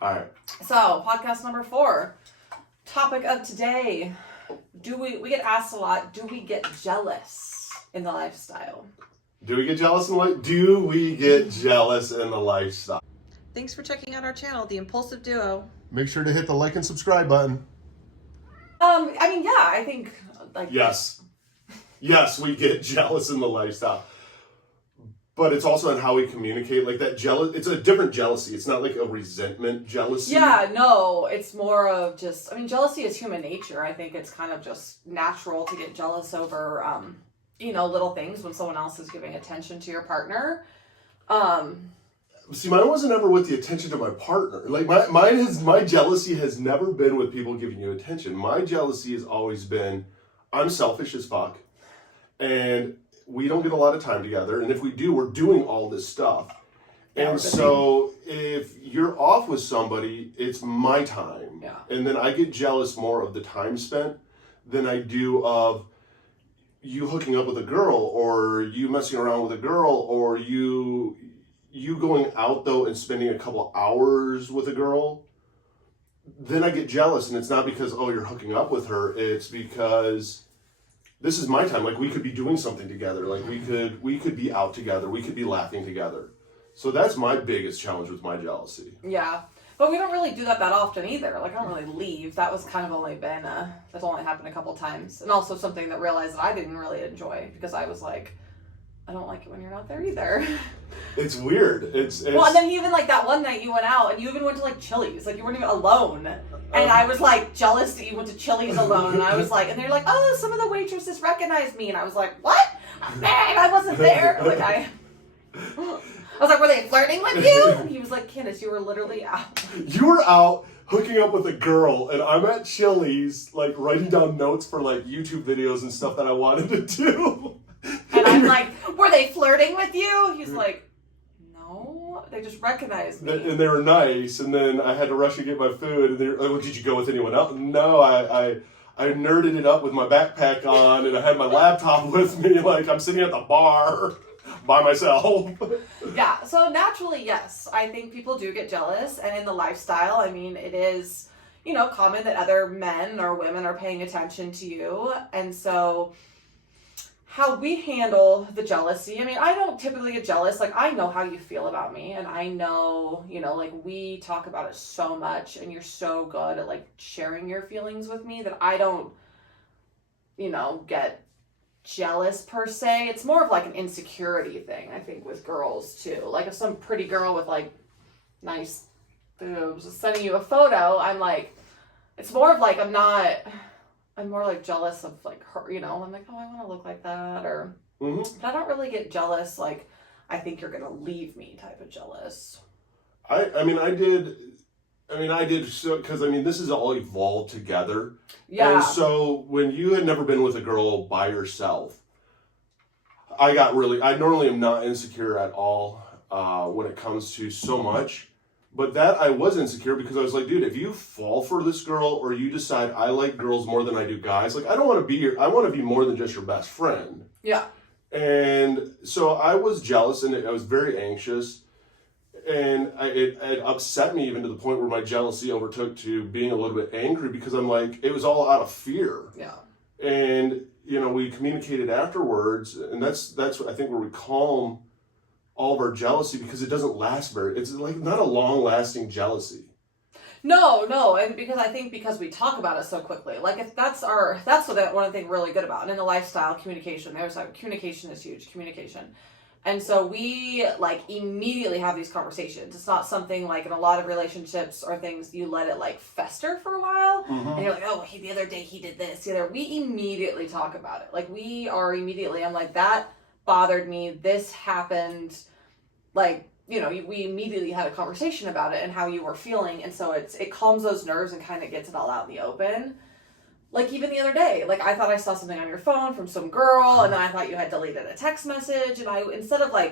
All right. So, podcast number 4. Topic of today. We get asked a lot, do we get jealous in the lifestyle? Do we get jealous in the lifestyle? Do we get jealous in the lifestyle? Thanks for checking out our channel, The Impulsive Duo. Make sure to hit the like and subscribe button. I think Yes. Yes, we get jealous in the lifestyle. But it's also in how we communicate. Like that it's a different jealousy. It's not like a resentment jealousy. Yeah, no, it's more of just, jealousy is human nature. I think it's kind of just natural to get jealous over, little things when someone else is giving attention to your partner. See, mine wasn't ever with the attention to my partner. Like my jealousy has never been with people giving you attention. My jealousy has always been, I'm selfish as fuck, and we don't get a lot of time together. And if we do, we're doing all this stuff. And so if you're off with somebody, it's my time. Yeah. And then I get jealous more of the time spent than I do of you hooking up with a girl, or you messing around with a girl, or you going out though and spending a couple hours with a girl. Then I get jealous, and it's not because, oh, you're hooking up with her. It's because this is my time. Like, we could be doing something together. Like, we could be out together. We could be laughing together. So that's my biggest challenge with my jealousy. Yeah. But we don't really do that often either. Like, I don't really leave. That was kind of only been, that's only happened a couple times. And also something that realized that I didn't really enjoy, because I was like, I don't like it when you're not there either. It's weird. It's Well, and then even that one night you went out and you even went to Chili's. You weren't even alone. And I was jealous that you went to Chili's alone. And I was and they're like, oh, some of the waitresses recognized me. And I was like, what? Man, I wasn't there. I was like, were they flirting with you? And he was like, Candace, you were literally out. You were out hooking up with a girl, and I'm at Chili's, writing down notes for YouTube videos and stuff that I wanted to do. And I'm like, were they flirting with you? He's like, no, they just recognized me. And they were nice, and then I had to rush and get my food, and they're like, well, did you go with anyone else? No, I nerded it up with my backpack on, and I had my laptop with me, I'm sitting at the bar by myself. Yeah, so naturally, yes, I think people do get jealous, and in the lifestyle, it is, common that other men or women are paying attention to you, and so how we handle the jealousy. I don't typically get jealous. I know how you feel about me, and I know, we talk about it so much, and you're so good at sharing your feelings with me that I don't, get jealous per se. It's more of an insecurity thing, I think, with girls too. If some pretty girl with nice boobs is sending you a photo, I'm it's more of I'm more jealous of her, I'm oh, I want to look like that, or but I don't really get jealous I think you're gonna leave me type of jealous. I did, so because this is all evolved together. Yeah. And so when you had never been with a girl by yourself, I normally am not insecure at all when it comes to so much. But that I was insecure because I was like, dude, if you fall for this girl, or you decide I like girls more than I do guys, I don't want to be I want to be more than just your best friend. Yeah. And so I was jealous, and I was very anxious, and it upset me even to the point where my jealousy overtook to being a little bit angry, because I'm it was all out of fear. Yeah. And, we communicated afterwards, and that's I think where we calm all of our jealousy, because it doesn't last it's not a long lasting jealousy. No, and because we talk about it so quickly. If that's one thing really good about. And in the lifestyle, communication, communication is huge, communication. And so we immediately have these conversations. It's not something in a lot of relationships or things you let it fester for a while. Mm-hmm. And you're oh, hey, the other day he did this. We immediately talk about it. We are immediately, I'm that bothered me, this happened, we immediately had a conversation about it and how you were feeling, and so it calms those nerves and kind of gets it all out in the open. Even the other day, I thought I saw something on your phone from some girl, and then I thought you had deleted a text message, and I, instead of I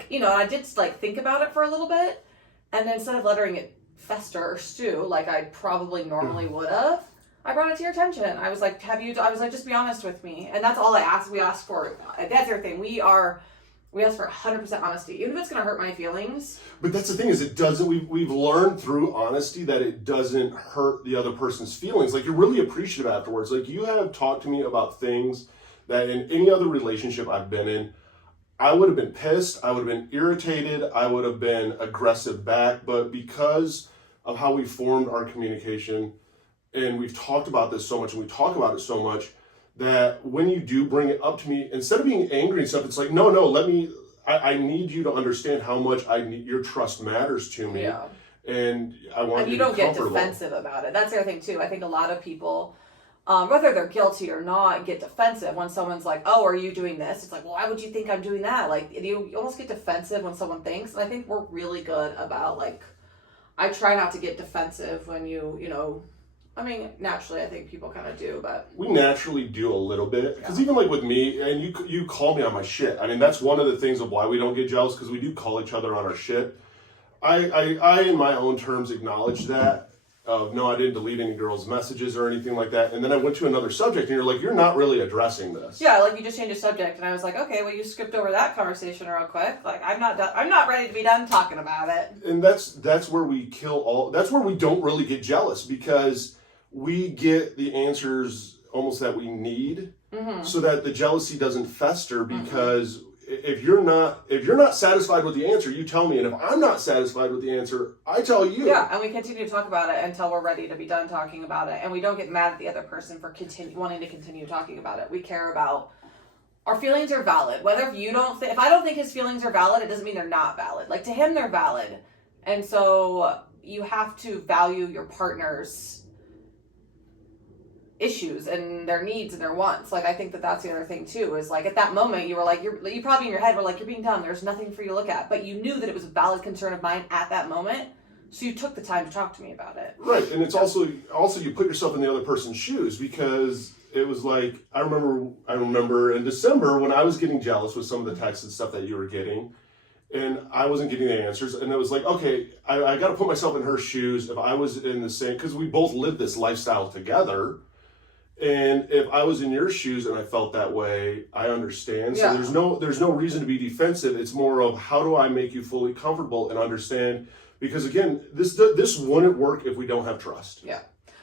did think about it for a little bit, and then instead of letting it fester or stew I probably normally would have, I brought it to your attention. I was just be honest with me. And that's all we ask for. That's our thing. We ask for 100% honesty, even if it's going to hurt my feelings. But that's the thing is, it doesn't. We've learned through honesty that it doesn't hurt the other person's feelings. Like, you're really appreciative afterwards. Like, you have talked to me about things that in any other relationship I've been in, I would have been pissed, I would have been irritated, I would have been aggressive back. But because of how we formed our communication, and we've talked about this so much, and we talk about it so much, that when you do bring it up to me, instead of being angry and stuff, it's like, no, I need you to understand how much your trust matters to me. Yeah. And I want and you you to don't be get comfortable. defensive about it. That's the other thing too. I think a lot of people, whether they're guilty or not, get defensive when someone's like, "Oh, are you doing this?" It's like, "Well, why would you think I'm doing that?" Like, you almost get defensive when someone thinks. And I think we're really good about, like, I try not to get defensive when you know. I mean, naturally, I think people kind of do, but we naturally do a little bit, because even like with me, and you call me on my shit. I mean, that's one of the things of why we don't get jealous, because we do call each other on our shit. I in my own terms acknowledge that. No, I didn't delete any girls' messages or anything like that. And then I went to another subject, and you're like, you're not really addressing this. yeah, like you just changed a subject, and I was like, okay, well, you skipped over that conversation real quick. Like, I'm not ready to be done talking about it. And that's where we kill all. That's where we don't really get jealous, because we get the answers almost that we need, so that the jealousy doesn't fester. Because if you're not satisfied with the answer, you tell me, and if I'm not satisfied with the answer, I tell you. Yeah, and we continue to talk about it until we're ready to be done talking about it, and we don't get mad at the other person for wanting to continue talking about it. We care about our feelings are valid. Whether if I don't think his feelings are valid, it doesn't mean they're not valid. Like, to him, they're valid, and so you have to value your partner's issues and their needs and their wants. Like, I think that's the other thing too, is like, at that moment you were like, you probably in your head were like, you're being dumb, there's nothing for you to look at, but you knew that it was a valid concern of mine at that moment, so you took the time to talk to me about it. Right. And it's also you put yourself in the other person's shoes, because it was like, I remember in December when I was getting jealous with some of the texts and stuff that you were getting, and I wasn't getting the answers, and it was like, okay, I got to put myself in her shoes. If I was in the same, because we both lived this lifestyle together, and if I was in your shoes and I felt that way, I understand. So there's no reason to be defensive. It's more of, how do I make you fully comfortable and understand? Because again, this wouldn't work if we don't have trust. Yeah.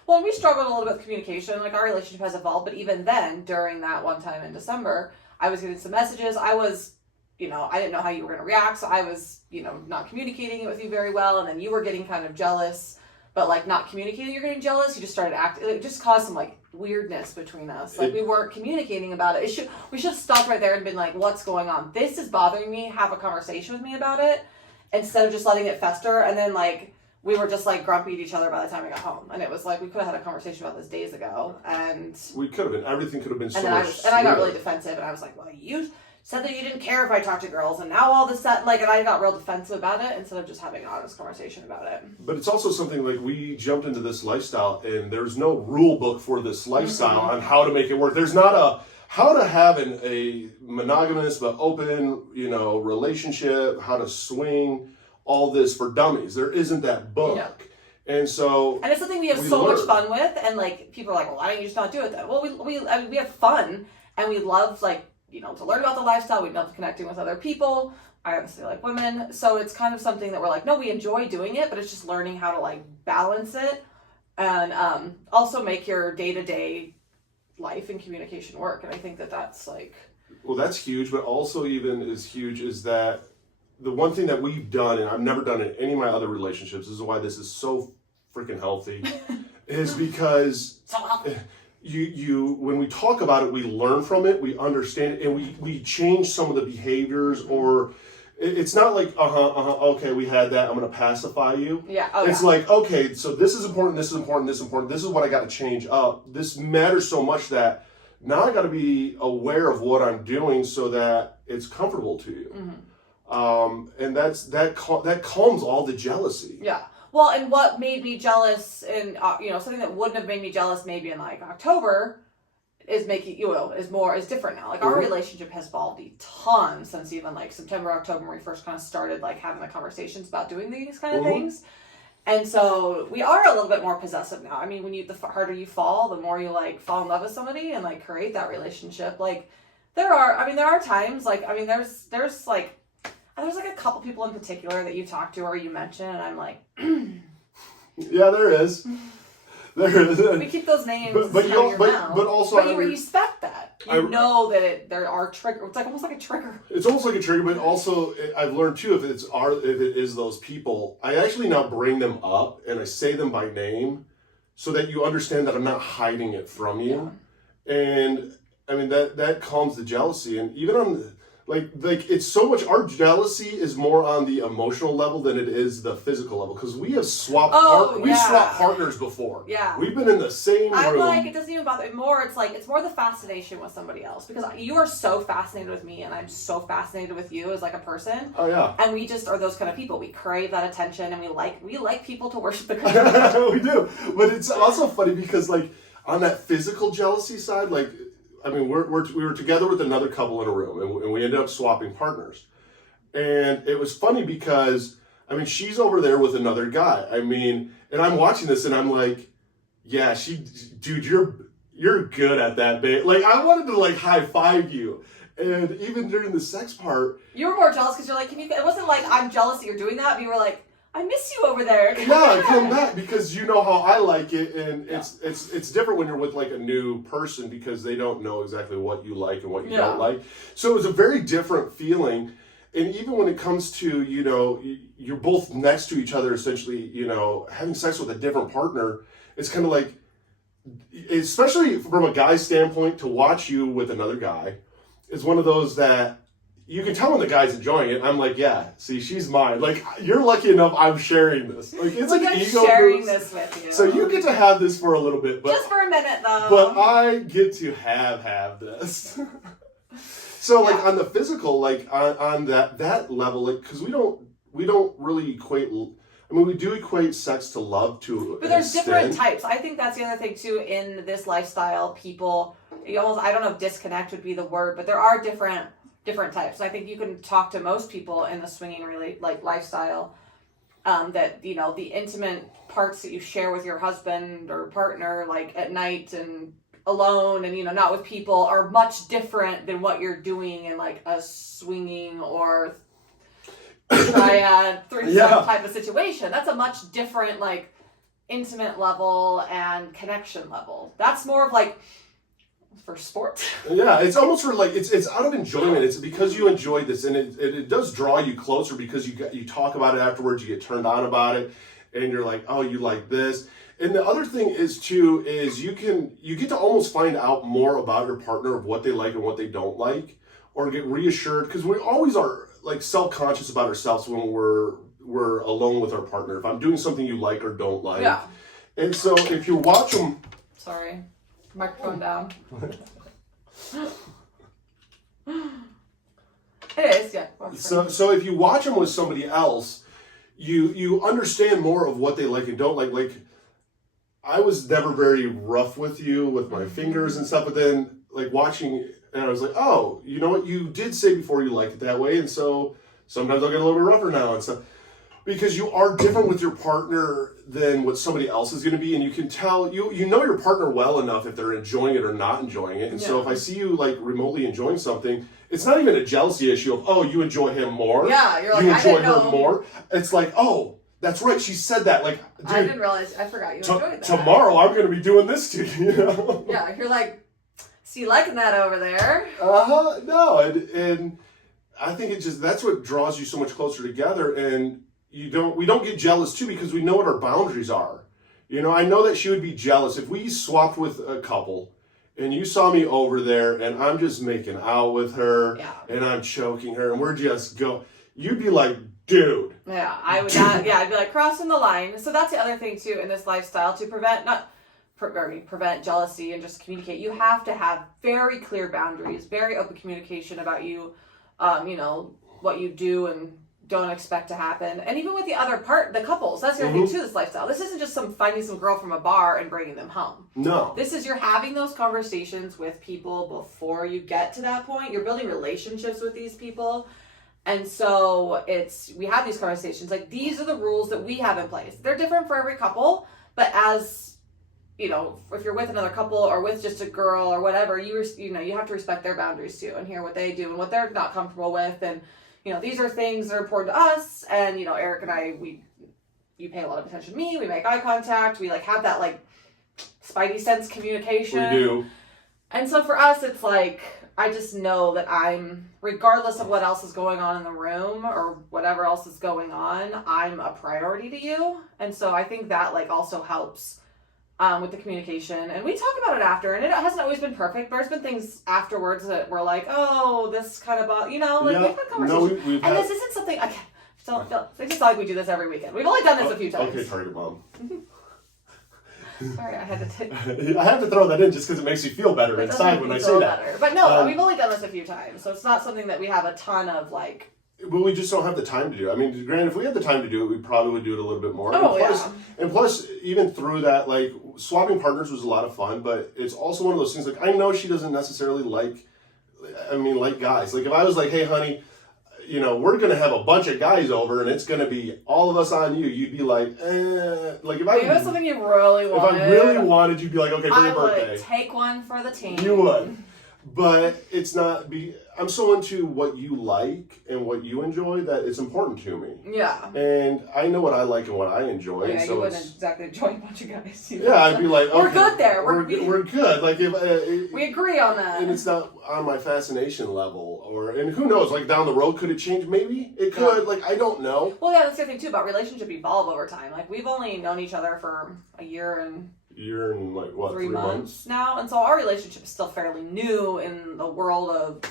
Well, we struggled a little bit with communication. Like, our relationship has evolved, but even then, during that one time in December, I was getting some messages. I was, I didn't know how you were going to react, so I was, not communicating it with you very well, and then you were getting kind of jealous, but like not communicating, you're getting jealous. You just started acting. It just caused some like weirdness between us. Like, we weren't communicating about it. We should have stopped right there and been like, what's going on? This is bothering me. Have a conversation with me about it, instead of just letting it fester. And then like, we were just like grumpy at each other by the time we got home. And it was like, we could have had a conversation about this days ago. And we could have been, everything could have been so much. And I got really defensive, and I was like, well, you said that you didn't care if I talked to girls, and now all of a sudden, like, and I got real defensive about it instead of just having an honest conversation about it. But it's also something like, we jumped into this lifestyle, and there's no rule book for this lifestyle on how to make it work. There's not a how to have a monogamous but open, relationship, how to swing all this for dummies. There isn't that book. Yeah. And it's something we have so much fun with, and like, people are like, well, why don't you just not do it then? Well, we have fun, and we love, like, to learn about the lifestyle. We love connecting with other people. I obviously like women, so it's kind of something that we're like, no, we enjoy doing it, but it's just learning how to like balance it, and also make your day-to-day life and communication work. And I think that's like, well, that's huge. But also, even as huge is that the one thing that we've done, and I've never done in any of my other relationships, this is why this is so freaking healthy, is because so healthy. You when we talk about it, we learn from it, we understand it, and we change some of the behaviors. Or it's not like, okay, we had that, I'm going to pacify you. Yeah. It's like, okay, so this is important, this is important, this is important, this is what I got to change up. This matters so much that now I got to be aware of what I'm doing so that it's comfortable to you. And that calms all the jealousy. Yeah. Well, and what made me jealous, and something that wouldn't have made me jealous maybe in like October, is is different now. Like, our relationship has evolved a ton since even like September, October, when we first kind of started like having the conversations about doing these kind of things. And so we are a little bit more possessive now. I mean, the harder you fall, the more you like fall in love with somebody and like create that relationship. Like, There are times, like, there's like a couple people in particular that you talk to or you mention, and I'm like, yeah, there is. There is. We keep those names but also, you respect that. You know that there are triggers. It's like almost like a trigger. It's almost like a trigger, but also I've learned too, if it is those people, I actually now bring them up and I say them by name, so that you understand that I'm not hiding it from you. Yeah. And I mean that calms the jealousy. And even on like it's so much, our jealousy is more on the emotional level than it is the physical level, because we have swapped swapped partners before. Yeah, we've been in the same room. I'm like, it doesn't even bother me more. It's like, it's more the fascination with somebody else, because you are so fascinated with me and I'm so fascinated with you as like a person. Oh yeah. And we just are those kind of people. We crave that attention, and we like people to worship the God. We do. But it's also funny because, like, on that physical jealousy side, like, I mean, we were together with another couple in a room, and we ended up swapping partners. And it was funny because, I mean, she's over there with another guy. I mean, and I'm watching this and I'm like, yeah, dude, you're good at that, babe. Like, I wanted to like high five you. And even during the sex part, you were more jealous because you're like, it wasn't like I'm jealous that you're doing that, but you were like, I miss you over there. Yeah, come back, because you know how I like it, and it's different when you're with like a new person, because they don't know exactly what you like and what you don't like. So it was a very different feeling. And even when it comes to, you know, you're both next to each other, essentially, you know, having sex with a different partner, it's kind of like, especially from a guy's standpoint, to watch you with another guy is one of those that you can tell when the guy's enjoying it. I'm like, yeah, see, she's mine. Like, you're lucky enough I'm sharing this. Like, it's like an ego sharing boost. This with you. So you get to have this for a little bit, but just for a minute though. But I get to have this. So like on the physical, like on that level, like, because we don't really equate. I mean, we do equate sex to love to. But there's different types. I think that's the other thing too in this lifestyle. People, I don't know if disconnect would be the word, but there are different types. I think you can talk to most people in the swinging lifestyle, that, you know, the intimate parts that you share with your husband or partner, like at night and alone and, you know, not with people, are much different than what you're doing in like a swinging or triad threesome type of situation. That's a much different like intimate level and connection level. That's more of like for sport. Yeah, it's almost for like it's out of enjoyment. It's because you enjoyed this, and it does draw you closer, because you talk about it afterwards, you get turned on about it, and you're like, oh, you like this. And the other thing is you get to almost find out more about your partner, of what they like and what they don't like, or get reassured, because we always are like self-conscious about ourselves when we're alone with our partner. If I'm doing something you like or don't like. Yeah. And so if you watch them. Sorry. Microphone down. It is, yeah. So if you watch them with somebody else, you understand more of what they like and don't like. Like, I was never very rough with you with my fingers and stuff, but then like watching, and I was like, oh, you know what? You did say before you liked it that way, and so sometimes I'll get a little bit rougher now and stuff. Because you are different with your partner than what somebody else is going to be, and you can tell, you know your partner well enough if they're enjoying it or not enjoying it. And so if I see you like remotely enjoying something, it's not even a jealousy issue of, oh, you enjoy him more. Yeah, you're like, you I enjoy didn't her know. more. It's like, oh, that's right, she said that. Like, dude, I didn't realize, I forgot you enjoyed that. Tomorrow I'm going to be doing this to you. You know? Yeah, you're like, see, you liking that over there? No, and I think that's what draws you so much closer together. And we don't get jealous too, because we know what our boundaries are. You know, I know that she would be jealous if we swapped with a couple and you saw me over there and I'm just making out with her and I'm choking her and we're just you'd be like, dude. Yeah, I would not, I'd be like crossing the line. So that's the other thing too in this lifestyle, to prevent jealousy and just communicate. You have to have very clear boundaries, very open communication about you, you know, what you do and don't expect to happen. And even with the couples, that's the other thing too, this lifestyle. This isn't just finding some girl from a bar and bringing them home. No. This is, you're having those conversations with people before you get to that point. You're building relationships with these people. And so we have these conversations, like, these are the rules that we have in place. They're different for every couple, but as you know, if you're with another couple or with just a girl or whatever, you have to respect their boundaries too and hear what they do and what they're not comfortable with. And, you know, these are things that are important to us. And, you know, Eric and I, you pay a lot of attention to me. We make eye contact. We like have that like spidey sense communication. We do. And so for us, it's like, I just know that I'm, regardless of what else is going on in the room or whatever else is going on, I'm a priority to you. And so I think that like also helps with the communication. And we talk about it after, and it hasn't always been perfect. There's been things afterwards that were like, oh, this kind of, you know, like we've had conversations. No, and this isn't something, I don't feel, it's just like we do this every weekend. We've only done this a few times. Okay, Target Mom. Sorry, I had to I have to throw that in just because it makes me feel better inside when I say that. Better. But no, we've only done this a few times, so it's not something that we have a ton of like. But we just don't have the time to do it. I mean, granted, if we had the time to do it, we probably would do it a little bit more. Oh, and plus, even through that, like, swapping partners was a lot of fun, but it's also one of those things, like, I know she doesn't necessarily like guys. Like, if I was like, hey, honey, you know, we're going to have a bunch of guys over, and it's going to be all of us on you, you'd be like, Like, if it was something you really wanted. If I really wanted, you'd be like, okay, for your birthday. I would take one for the team. You would. But it's not I'm so into what you like and what you enjoy that it's important to me. Yeah. And I know what I like and what I enjoy. Yeah, so you wouldn't exactly enjoy a bunch of guys. Yeah, I'd be like, okay, we're good there. We're good. Like if we agree on that. And it's not on my fascination level, and who knows? Like down the road, could it change? Maybe it could. Yeah. Like I don't know. Well, yeah, that's the thing too about relationship evolve over time. Like we've only known each other for a year and like what 3 months now, and so our relationship is still fairly new in the world of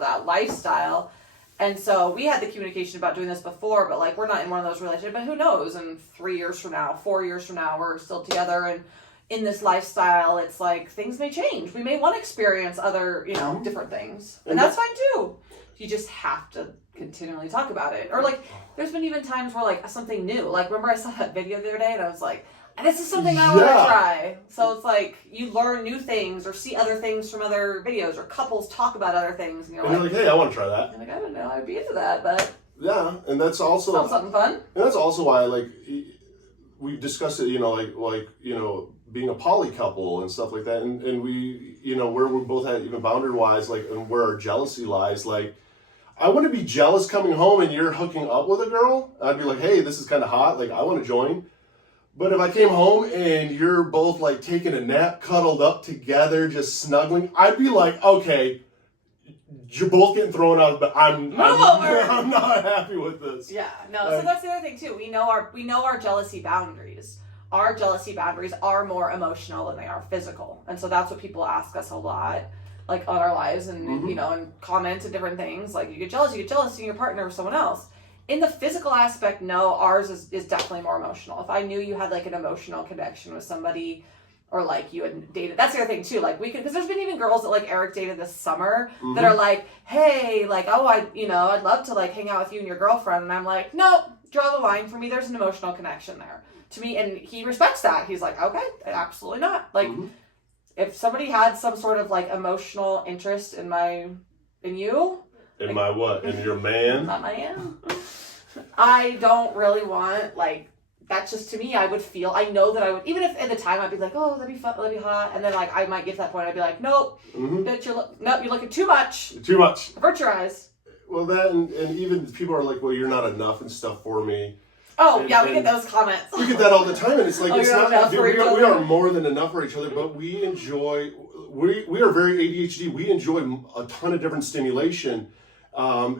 that lifestyle. And so we had the communication about doing this before, but like we're not in one of those relationships. But who knows? In 3 years from now, 4 years from now, we're still together and in this lifestyle. It's like things may change. We may want to experience other different things, and that's fine too. You just have to continually talk about it. Or like there's been even times where like something new. Like remember I saw that video the other day and I was like, this is something I want to try. So it's like you learn new things or see other things from other videos or couples talk about other things. And you're like, hey, I want to try that. I'm like, I don't know, I'd be into that, but. Yeah, and that's also. Sounds something fun. And that's also why, like, we've discussed it, being a poly couple and stuff like that. And we, where we both had, even boundary wise, like, and where our jealousy lies, like, I wouldn't be jealous coming home and you're hooking up with a girl. I'd be like, hey, this is kind of hot. Like, I want to join. But if I came home and you're both like taking a nap, cuddled up together, just snuggling, I'd be like, okay, you're both getting thrown out, but I'm not happy with this. Yeah, no. So that's the other thing too. We know our jealousy boundaries. Our jealousy boundaries are more emotional than they are physical, and so that's what people ask us a lot, like on our lives, and and comment and different things. Like you get jealous in your partner or someone else. In the physical aspect, no, ours is definitely more emotional. If I knew you had like an emotional connection with somebody or like you had dated, that's the other thing too. Like we could, because there's been even girls that like Eric dated this summer that are like, hey, like, oh, I'd love to like hang out with you and your girlfriend. And I'm like, no, draw the line. For me, there's an emotional connection there to me. And he respects that. He's like, okay, absolutely not. Like if somebody had some sort of like emotional interest in you. In my what? In your man? My man. I don't really want, like, that's just to me, I know that I would, even if at the time I'd be like, oh, that'd be fun, that'd be hot. And then, like, I might get to that point, I'd be like, nope, bitch, you're looking too much. Too much. Avert your eyes. Well, that, and even people are like, well, you're not enough and stuff for me. Oh, we get those comments. We get that all the time, and it's like, it's not, we are more than enough for each other, but we are very ADHD. We enjoy a ton of different stimulation.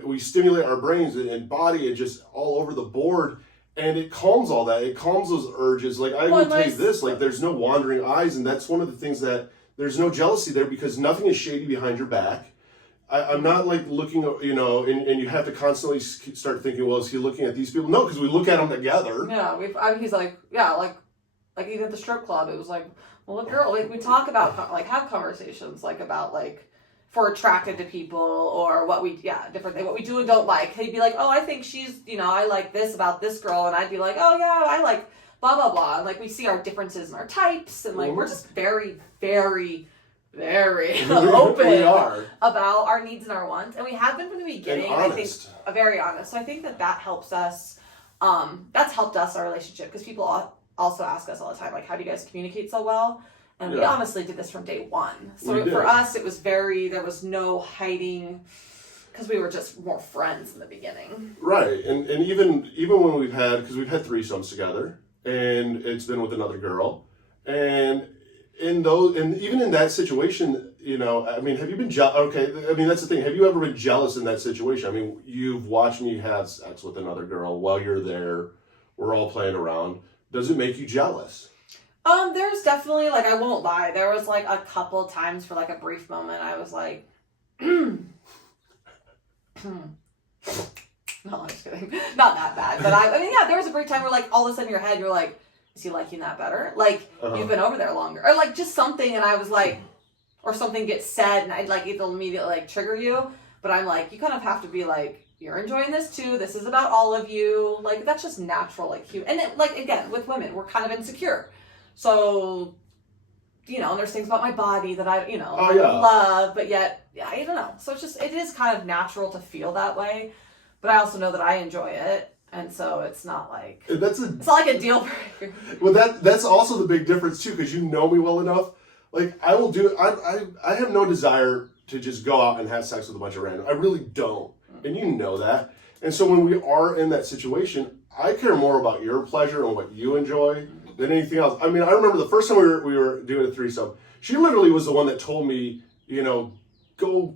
We stimulate our brains and body and just all over the board, and it calms all that. It calms those urges. Like I will tell you this, like there's no wandering eyes, and that's one of the things that there's no jealousy there because nothing is shady behind your back. I'm not like looking, and you have to constantly start thinking, well, is he looking at these people? No, because we look at them together. Yeah, he's like, yeah, like even at the strip club, it was like, well, look, girl, like we talk about, like have conversations, like about like, if we're attracted to people or different things, what we do and don't like. He'd be like, oh, I think she's, I like this about this girl. And I'd be like, oh yeah, I like blah, blah, blah. And like, we see our differences in our types. And like, we're just very, very, very open about our needs and our wants. And we have been from the beginning. And honest. I think very honest. So I think that helps us. That's helped us, our relationship, because people also ask us all the time, like, how do you guys communicate so well? And we honestly did this from day one. So for us, it was there was no hiding, because we were just more friends in the beginning. Right. And even when because we've had threesomes together, and it's been with another girl, and even in that situation, I mean, have you been jealous? Okay, I mean, that's the thing. Have you ever been jealous in that situation? I mean, you've watched me have sex with another girl while you're there. We're all playing around. Does it make you jealous? There's definitely, like, I won't lie, there was like a couple times for like a brief moment I was like, no, I'm just kidding. Not that bad, but I mean, yeah, there was a brief time where like all of a sudden in your head you're like, is he liking that better? Like, you've been over there longer, or like just something, and I was like, or something gets said and I'd like it'll immediately like trigger you, but I'm like, you kind of have to be like, you're enjoying this too. This is about all of you. Like, that's just natural, like, cute. And it, like, again, with women, we're kind of insecure. So, and there's things about my body that I love, but yet, I don't know. So it is kind of natural to feel that way, but I also know that I enjoy it. And so it's not like, it's not like a deal breaker. Well, that's also the big difference too, because you know me well enough. Like, I will do, I have no desire to just go out and have sex with a bunch of random. I really don't. And you know that. And so when we are in that situation, I care more about your pleasure and what you enjoy than anything else. I mean, I remember the first time we were doing a threesome, she literally was the one that told me, go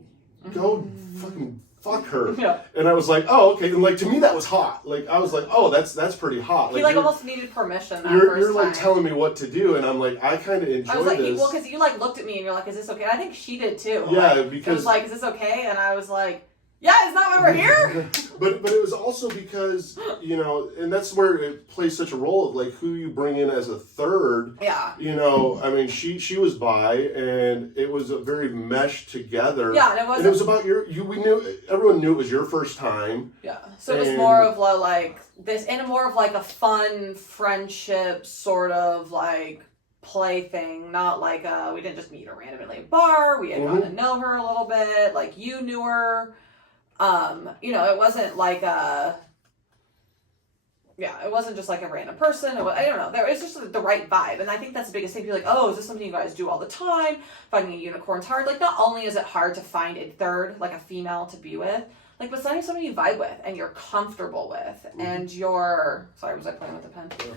fucking fuck her. Yeah. And I was like, oh, okay. And like, to me, that was hot. Like, I was like, oh, that's pretty hot. He like almost needed permission that you're like telling me what to do. And I'm like, I kind of enjoy this. Well, because you like looked at me and you're like, is this okay? And I think she did too. Yeah, like, because. It was like, is this okay? And I was like, yeah, is that why we're here? but it was also because, and that's where it plays such a role of like who you bring in as a third. Yeah. I mean, she was bi, and it was a very meshed together. Yeah, and it wasn't. And it was about everyone knew it was your first time. Yeah. So it was more of like this, and more of like a fun friendship sort of like play thing, not like we didn't just meet her randomly at a bar. We had gotten to know her a little bit. Like, you knew her. It wasn't like it wasn't just like a random person. I don't know. There was just the right vibe. And I think that's the biggest thing. People are like, oh, is this something you guys do all the time? Finding a unicorn's hard. Like, not only is it hard to find a third, like a female to be with, like, but finding somebody you vibe with and you're comfortable with and you're, sorry, was I playing with the pen? Yeah.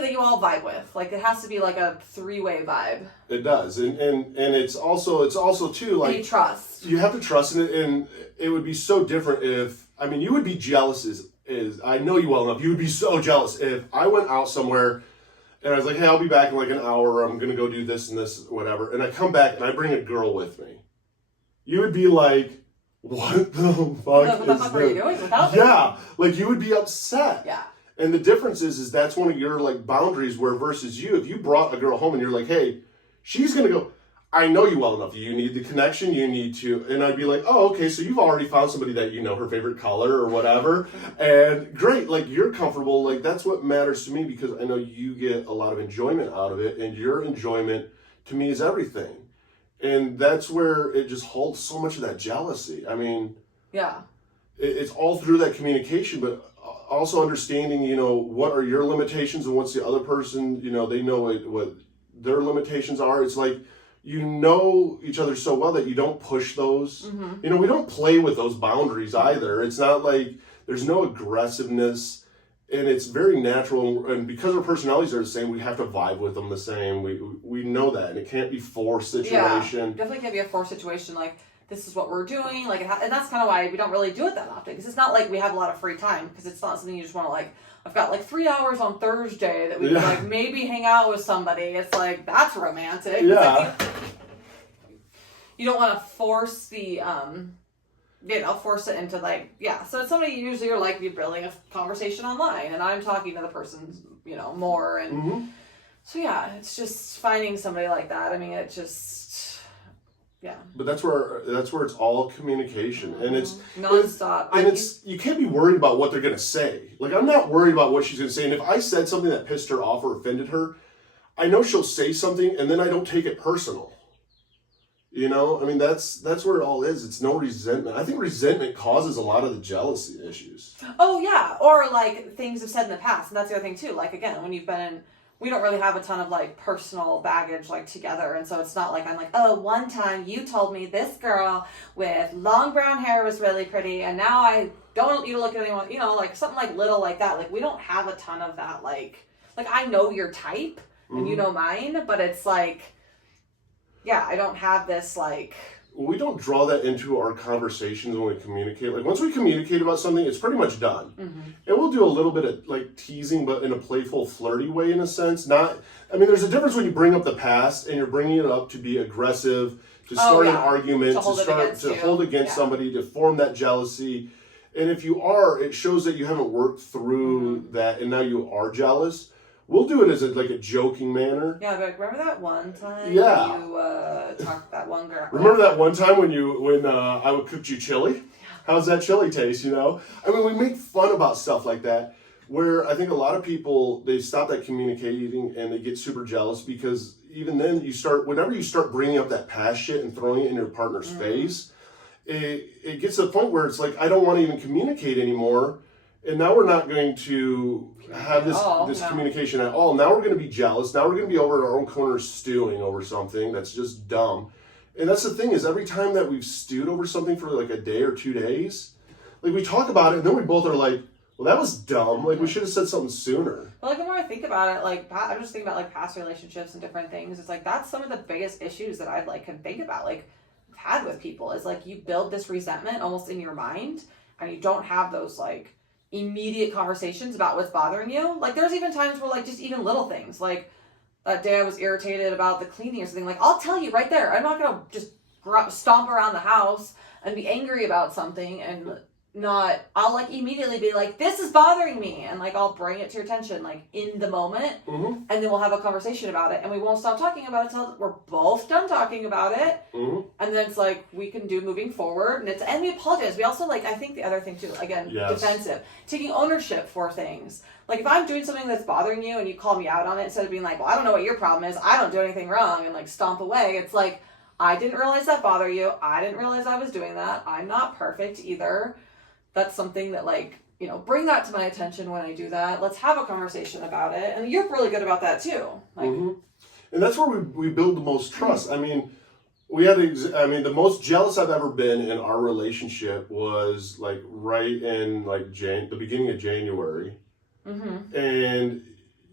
That you all vibe with. Like, it has to be like a three-way vibe. It does. And it's also too, like, you trust. You have to trust in it, and it would be so different if, I mean, you would be jealous is I know you well enough, you would be so jealous if I went out somewhere and I was like, hey, I'll be back in like an hour, I'm gonna go do this and this, whatever, and I come back and I bring a girl with me. You would be like, what the fuck what the fuck are you doing without me? Yeah, like, you would be upset. Yeah. And the difference is that's one of your like boundaries, where versus you, if you brought a girl home and you're like, hey, she's gonna go, I know you well enough. You need the connection, you need to, and I'd be like, oh, okay, so you've already found somebody that her favorite color or whatever, and great, like, you're comfortable, like, that's what matters to me, because I know you get a lot of enjoyment out of it, and your enjoyment to me is everything. And that's where it just holds so much of that jealousy. I mean, yeah, it's all through that communication, but also understanding, what are your limitations and what's the other person, they know what their limitations are. It's like, you know each other so well that you don't push those. We don't play with those boundaries either. It's not like there's no aggressiveness, and it's very natural. And because our personalities are the same, we have to vibe with them the same. We know that, and it can't be forced situation. Yeah, definitely can't be a forced situation. Like, this is what we're doing. Like, and that's kind of why we don't really do it that often, because it's not like we have a lot of free time, because it's not something you just want to like, I've got like 3 hours on Thursday that we can like maybe hang out with somebody. It's like, that's romantic. Yeah. Like, you don't want to force the, force it into like, yeah. So it's somebody usually you're like, you're building a conversation online, and I'm talking to the person, more. And so, yeah, it's just finding somebody like that. I mean, it just, yeah. But that's where it's all communication, and it's nonstop. And you can't be worried about what they're gonna say. Like, I'm not worried about what she's gonna say. And if I said something that pissed her off or offended her, I know she'll say something, and then I don't take it personal. You know, I mean, that's where it all is. It's no resentment. I think resentment causes a lot of the jealousy issues. Oh yeah, or like things have said in the past, and that's the other thing too. Like again, when you've been in, we don't really have a ton of like personal baggage like together, and so it's not like I'm like, oh, one time you told me this girl with long brown hair was really pretty, and now I don't want you to look at anyone. You know, like something like little like that. Like we don't have a ton of that. Like I know your type, and you know mine, but it's like, yeah, I don't have this like. We don't draw that into our conversations when we communicate. Like once we communicate about something, it's pretty much done. And we'll do a little bit of like teasing, but in a playful, flirty way in a sense. Not, I mean, there's a difference when you bring up the past and you're bringing it up to be aggressive, to start an argument, to hold against somebody, to form that jealousy. And if you are, it shows that you haven't worked through that and now you are jealous. We'll do it as a joking manner. Yeah, but remember that one time you talked that one girl? Remember that one time when I cooked you chili? How's that chili taste, you know? I mean, we make fun about stuff like that, where I think a lot of people, they stop that communicating and they get super jealous because even then whenever you start bringing up that past shit and throwing it in your partner's face, it gets to the point where it's like, I don't want to even communicate anymore. And now we're not going to have this communication at all. Now we're going to be jealous. Now we're going to be over in our own corner stewing over something that's just dumb. And that's the thing is every time that we've stewed over something for like a day or 2 days, like we talk about it and then we both are like, well, that was dumb. Like we should have said something sooner. Well, like the more I think about it, like I'm just thinking about like past relationships and different things. It's like that's some of the biggest issues that I like can think about, like had with people is like you build this resentment almost in your mind and you don't have those like immediate conversations about what's bothering you. Like there's even times where like just even little things like that day I was irritated about the cleaning or something, like I'll tell you right there. I'm not gonna just stomp around the house and be angry about something and not, I'll like immediately be like, this is bothering me, and like I'll bring it to your attention like in the moment, and then we'll have a conversation about it and we won't stop talking about it until we're both done talking about it, and then it's like we can do moving forward, and we apologize. We also like, I think the other thing too, again, defensive, taking ownership for things. Like if I'm doing something that's bothering you and you call me out on it, instead of being like, well, I don't know what your problem is, I don't do anything wrong, and like stomp away, it's like, I didn't realize that bothered you, I didn't realize I was doing that, I'm not perfect either. That's something that like, you know, bring that to my attention when I do that. Let's have a conversation about it. And you're really good about that too. Like, and that's where we build the most trust. I mean, the most jealous I've ever been in our relationship was like right in like the beginning of January. And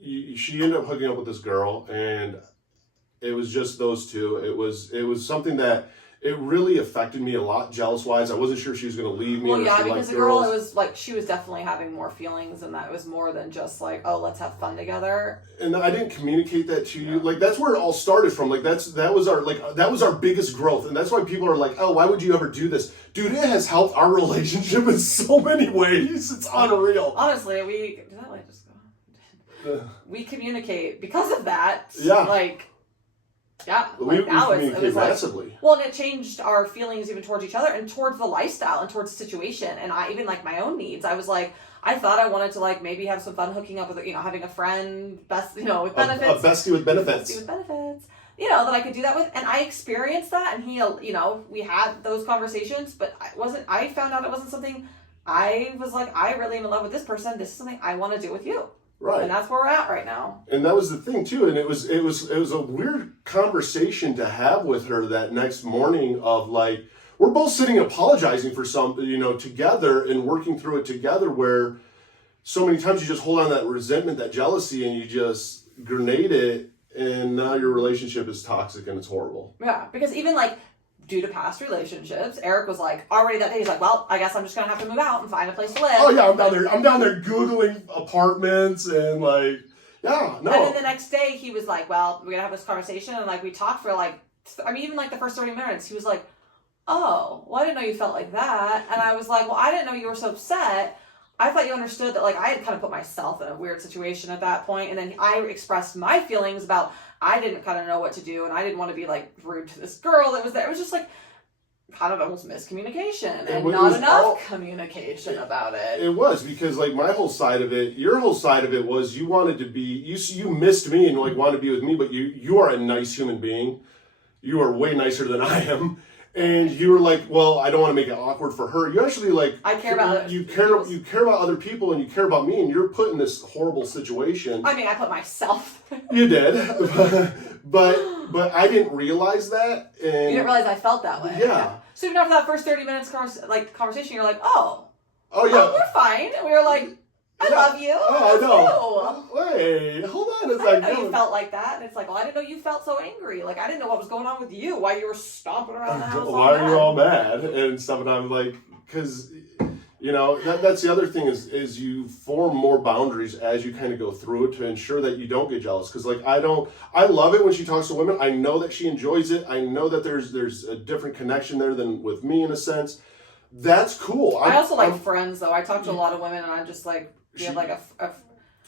she ended up hooking up with this girl, and it was just those two. It was something that it really affected me a lot, jealous-wise. I wasn't sure she was going to leave me. Well, yeah, because the girl, it was like, she was definitely having more feelings, and that was more than just like, oh, let's have fun together. And I didn't communicate that to you. Like, that's where it all started from. Like, that was our biggest growth. And that's why people are like, oh, why would you ever do this? Dude, it has helped our relationship in so many ways. It's unreal. Honestly, did that light just go? We communicate because of that. Yeah. Like, yeah, we like now it was massively. Like, well, and it changed our feelings even towards each other and towards the lifestyle and towards the situation. And I even like my own needs. I was like, I thought I wanted to like maybe have some fun hooking up with, you know, having a friend, with benefits. A bestie with benefits. Bestie with benefits. You know, that I could do that with. And I experienced that, and he, you know, we had those conversations, but I found out it wasn't something I was like, I really am in love with this person. This is something I want to do with you. Right. And that's where we're at right now. And that was the thing too. And it was a weird conversation to have with her that next morning of like, we're both sitting apologizing for something, you know, together and working through it together, where so many times you just hold on to that resentment, that jealousy, and you just grenade it, and now your relationship is toxic and it's horrible. Yeah, because even like due to past relationships, Eric was like, already that day, he's like, well, I guess I'm just gonna have to move out and find a place to live. Oh yeah, I'm down there Googling apartments and like, yeah, no. And then the next day he was like, well, we're gonna have this conversation, and like we talked for like, even like the first 30 minutes, he was like, oh, well, I didn't know you felt like that. And I was like, well, I didn't know you were so upset. I thought you understood that like I had kind of put myself in a weird situation at that point, and then I expressed my feelings about I didn't kind of know what to do, and I didn't want to be like rude to this girl that was there. It was just like kind of almost miscommunication and not enough communication about it. It was because like my whole side of it, your whole side of it was you wanted to be, you missed me and like wanted to be with me, but you are a nice human being. you are way nicer than I am. And you were like, well, I don't want to make it awkward for her. You actually like, I care about you care about other people, and you care about me, and you're put in this horrible situation. I mean, I put myself. You did, but I didn't realize that. And you didn't realize I felt that way. Yeah. So even after that first 30 minutes conversation, you're like, oh yeah, we're fine. And we were like, I love you. Oh, I know. Wait, hold on a second. I didn't know you felt like that. And it's like, well, I didn't know you felt so angry. Like, I didn't know what was going on with you. Why you were stomping around the house. Why are you all mad and stuff? And I'm like, because, you know, that's the other thing is you form more boundaries as you kind of go through it to ensure that you don't get jealous. Because, like, I love it when she talks to women. I know that she enjoys it. I know that there's a different connection there than with me in a sense. That's cool. I also like friends, though. I talk to a lot of women, and I'm just like, you have like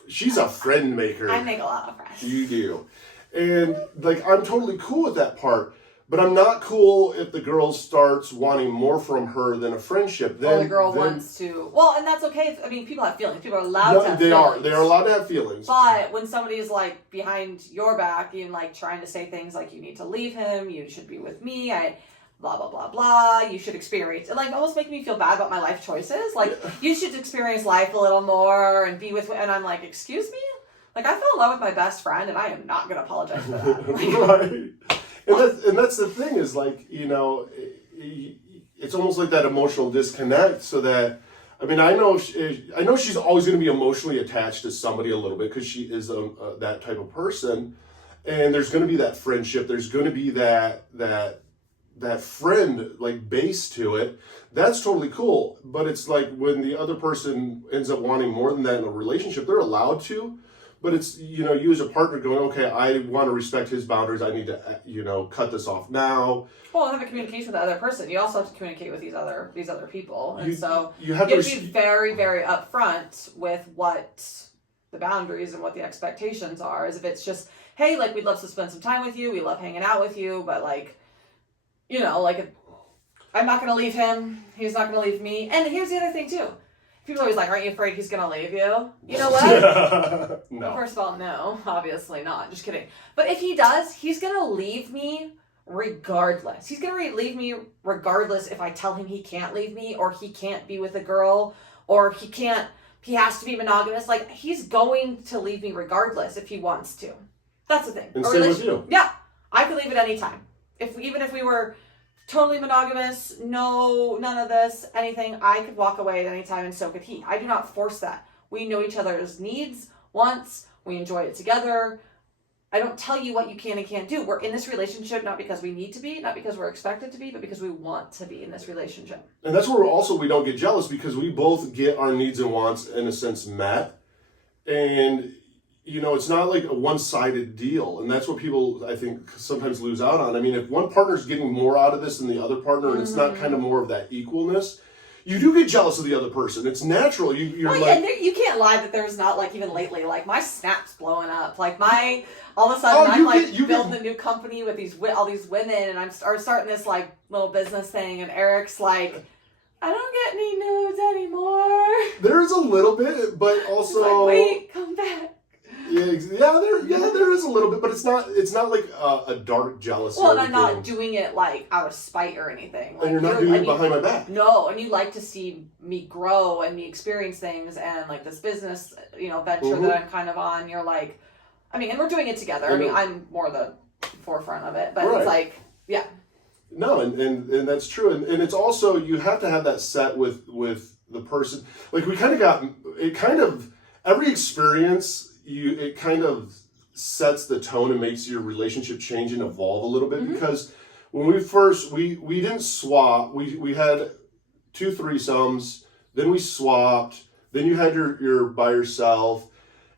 she's a friend maker. I make a lot of friends. You do. And like I'm totally cool with that part. But I'm not cool if the girl starts wanting more from her than a friendship. Or the girl wants to. Well, and that's okay. I mean, people have feelings. People are allowed to have feelings. They are allowed to have feelings. But when somebody is like behind your back and like trying to say things like, you need to leave him, you should be with me, blah, blah, blah, blah, you should experience, and like almost making me feel bad about my life choices. Like, you should experience life a little more and be with, and I'm like, excuse me? Like, I fell in love with my best friend, and I am not going to apologize for that. Right. And that's the thing is, like, you know, it's almost like that emotional disconnect, so that, I mean, I know she's always going to be emotionally attached to somebody a little bit because she is that type of person, and there's going to be that friendship, there's going to be that friend like base to it. That's totally cool. But it's like when the other person ends up wanting more than that in a relationship, they're allowed to, but it's, you know, you as a partner going, okay, I want to respect his boundaries, I need to, you know, cut this off now. Well, have a communication with the other person. You also have to communicate with these other people, and you have to be very, very upfront with what the boundaries and what the expectations are. As if it's just, hey, like, we'd love to spend some time with you, we love hanging out with you, but like, you know, like, I'm not going to leave him. He's not going to leave me. And here's the other thing, too. People are always like, aren't you afraid he's going to leave you? You know what? No. First of all, no. Obviously not. Just kidding. But if he does, he's going to leave me regardless. He's going to leave me regardless if I tell him he can't leave me, or he can't be with a girl, or he has to be monogamous. Like, he's going to leave me regardless if he wants to. That's the thing. And same with you. Yeah. I could leave at any time. Even if we were totally monogamous, none of this, anything, I could walk away at any time, and so could he. I do not force that. We know each other's needs, wants, we enjoy it together. I don't tell you what you can and can't do. We're in this relationship not because we need to be, not because we're expected to be, but because we want to be in this relationship. And that's where we don't get jealous, because we both get our needs and wants in a sense met. And you know, it's not like a one-sided deal, and that's what people, I think, sometimes lose out on. I mean, if one partner's getting more out of this than the other partner, and it's not kind of more of that equalness, you do get jealous of the other person. It's natural. You're like, you can't lie that there's not, like, even lately, like, my Snap's blowing up. Like, all of a sudden, I'm building a new company with all these women, and I'm starting this, like, little business thing, and Eric's like, I don't get any nudes anymore. There's a little bit, but also, like, wait, come back. There is a little bit, but it's not like a dark jealousy. Well, and I'm not doing it like out of spite or anything. Like, and you're not doing it behind my back. No, and you like to see me grow and me experience things, and like this business, you know, venture that I'm kind of on. You're like, I mean, and we're doing it together. I mean, I'm more the forefront of it, but It's like, yeah. No, and that's true, and it's also, you have to have that set with the person. Like, we kind of every experience. It kind of sets the tone and makes your relationship change and evolve a little bit, because when we didn't swap, we had 2 threesomes, then we swapped, then you had your by yourself,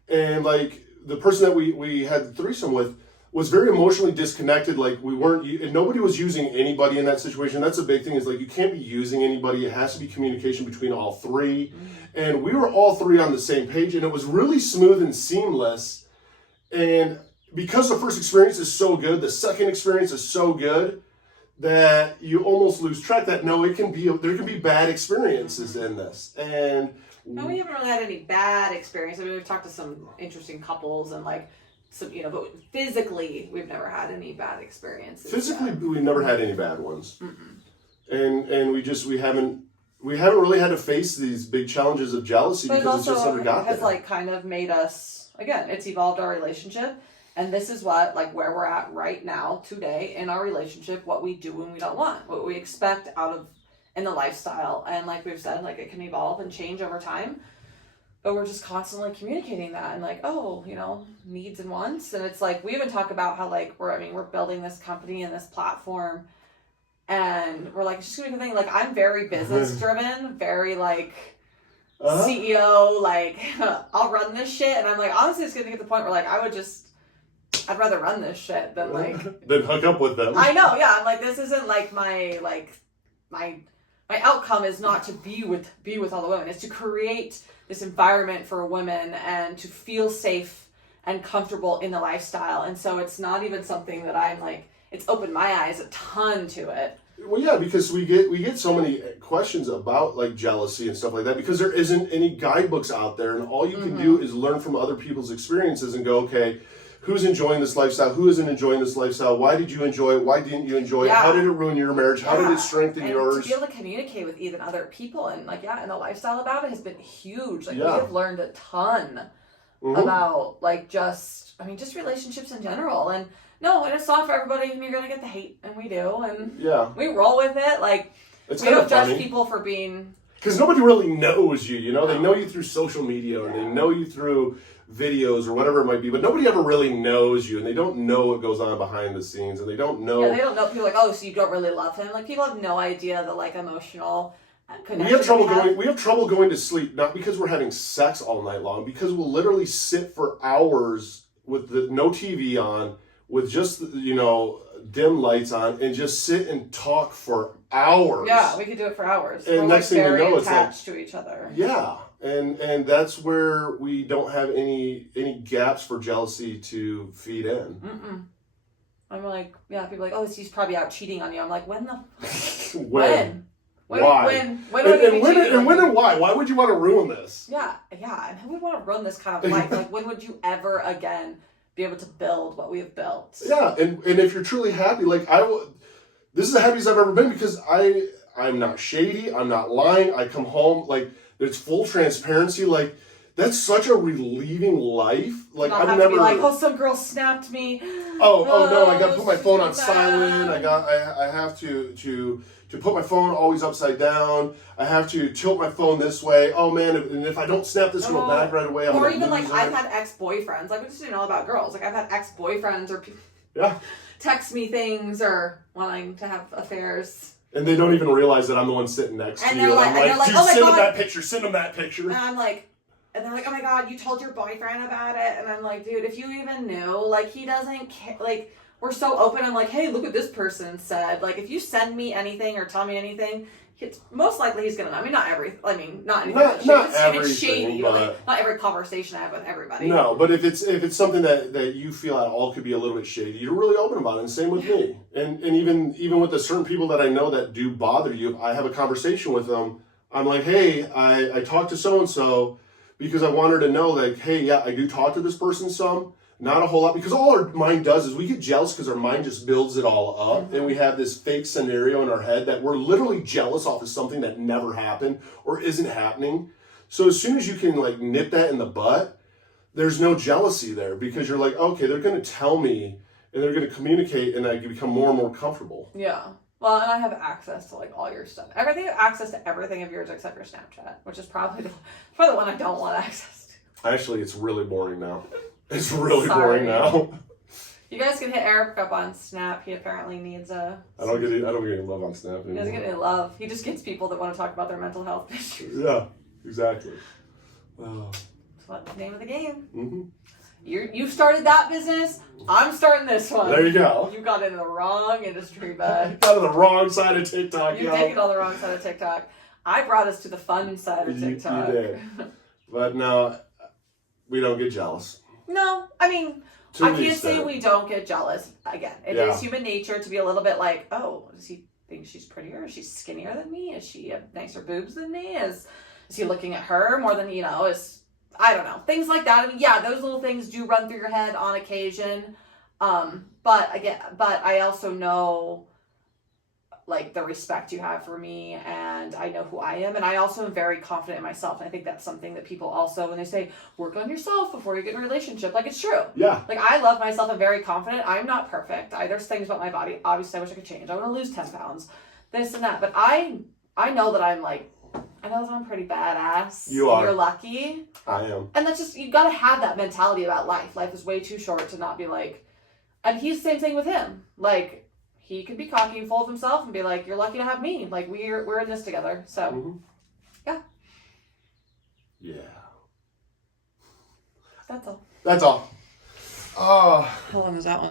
and like the person that we had the threesome with was very emotionally disconnected. Like, nobody was using anybody in that situation. That's a big thing, is like, you can't be using anybody. It has to be communication between all 3. And we were all 3 on the same page, and it was really smooth and seamless. And because the first experience is so good, the second experience is so good, that you almost lose track that there can be bad experiences in this. And no, we haven't really had any bad experience. I mean, we've talked to some interesting couples, and like, some, but physically, we've never had any bad experiences. Physically, we've never had any bad ones. And we haven't really had to face these big challenges of jealousy because it's just never got there. Has like kind of made us, again, it's evolved our relationship. And this is what, like, where we're at right now, today, in our relationship, what we do and we don't want, what we expect in the lifestyle. And like we've said, like, it can evolve and change over time. But we're just constantly communicating that and like, needs and wants. And it's like, we even talk about how, like, we're building this company and this platform. And we're like, it's just gonna be a thing. Like, I'm very business driven, very like CEO, like, I'll run this shit. And I'm like, honestly, it's gonna get to the point where like, I'd rather run this shit than like than hook up with them. I know, yeah. I'm like, this isn't like my outcome is not to be with all the women. It's to create this environment for women and to feel safe and comfortable in the lifestyle. And so it's not even something that I'm like, it's opened my eyes a ton to it. Well, yeah, because we get so many questions about like jealousy and stuff like that because there isn't any guidebooks out there, and all you can do is learn from other people's experiences and go, okay, who's enjoying this lifestyle? Who isn't enjoying this lifestyle? Why did you enjoy it? Why didn't you enjoy it? How did it ruin your marriage? How did it strengthen yours? To be able to communicate with even other people and like, and the lifestyle about it has been huge. Like we have learned a ton about like just relationships in general. And no, and it's not for everybody, and you're going to get the hate, and we do. And we roll with it. Like, we don't judge people for being... Because nobody really knows you, They know you through social media, or they know you through videos or whatever it might be, but nobody ever really knows you, and they don't know what goes on behind the scenes, and they don't know. Yeah, they don't know. People are like, oh, so you don't really love him. Like, people have no idea the like emotional connection. We have trouble going to sleep, not because we're having sex all night long, because we'll literally sit for hours with no TV on, with just dim lights on, and just sit and talk for hours. Yeah, we could do it for hours. And we're next thing you know, it's attached to each other. Yeah. And that's where we don't have any gaps for jealousy to feed in. I'm like, people are like, oh, he's probably out cheating on you. I'm like, when the when? Why? When and why? Why would you want to ruin this? Yeah, and who would want to run this kind of life? Like, when would you ever again be able to build what we have built? Yeah, and if you're truly happy, like this is the happiest I've ever been because I'm not shady. I'm not lying. I come home like. It's full transparency. Like, that's such a relieving life. Like, I've never... be like, oh, some girl snapped me. Oh no, I gotta put my phone on silent. I have to put my phone always upside down. I have to tilt my phone this way. Oh man, and if I don't snap this girl back right away, I'm gonna lose her. Or even like, I've had ex-boyfriends. Like, we just didn't know about girls. Like, I've had ex-boyfriends or people text me things or wanting to have affairs. And they don't even realize that I'm the one sitting next to you. I'm like, dude, oh my send God. them that picture, send them that picture. And I'm like, and they're like, oh my God, you told your boyfriend about it? And I'm like, dude, if you even knew, like, he doesn't care. Like, we're so open. I'm like, hey, look what this person said. Like, if you send me anything or tell me anything, it's most likely he's gonna know. I mean, not anything. Not everything, it's shady, but like, not every conversation I have with everybody. No, but if it's something that you feel at all could be a little bit shady, you're really open about it. And same with me. And even with the certain people that I know that do bother you, I have a conversation with them. I'm like, hey, I talked to so and so because I want her to know, like, hey, yeah, I do talk to this person some. Not a whole lot, because all our mind does is we get jealous because our mind just builds it all up, and we have this fake scenario in our head that we're literally jealous off of something that never happened or isn't happening. So as soon as you can like nip that in the butt, there's no jealousy there because you're like, okay, they're going to tell me and they're going to communicate, and I become more and more comfortable. Yeah. Well, and I have access to like all your stuff. Access to everything of yours except your Snapchat, which is probably the one I don't want access to. Actually, it's really boring now. It's really boring now. You guys can hit Eric up on Snap. He apparently needs a... I don't get any love on Snap anymore. He doesn't get any love. He just gets people that want to talk about their mental health issues. Yeah, exactly. That's the name of the game. Mm-hmm. You started that business. I'm starting this one. There you go. You got into the wrong industry, bud. Got on the wrong side of TikTok. You did get on the wrong side of TikTok. I brought us to the fun side of TikTok. You did. But no, we don't get jealous. No, I mean, I can't say we don't get jealous. Again, it is human nature to be a little bit like, oh, does he think she's prettier? Is she skinnier than me? Is she have nicer boobs than me? Is he looking at her more than, I don't know, things like that. I mean, yeah, those little things do run through your head on occasion. But I also know like the respect you have for me, and I know who I am, and I also am very confident in myself. And I think that's something that people also, when they say work on yourself before you get in a relationship, like it's true. Yeah. Like I love myself. I'm very confident. I'm not perfect. There's things about my body. Obviously, I wish I could change. I want to lose 10 pounds, this and that. But I know that I'm like, I know that I'm pretty badass. You are. You're lucky. I am. And that's just, you got to have that mentality about life. Life is way too short to not be like, and he's the same thing with him. Like, he can be cocky and full of himself and be like, you're lucky to have me. Like, we're in this together. So, yeah. Yeah. That's all. That's all. How long is that one?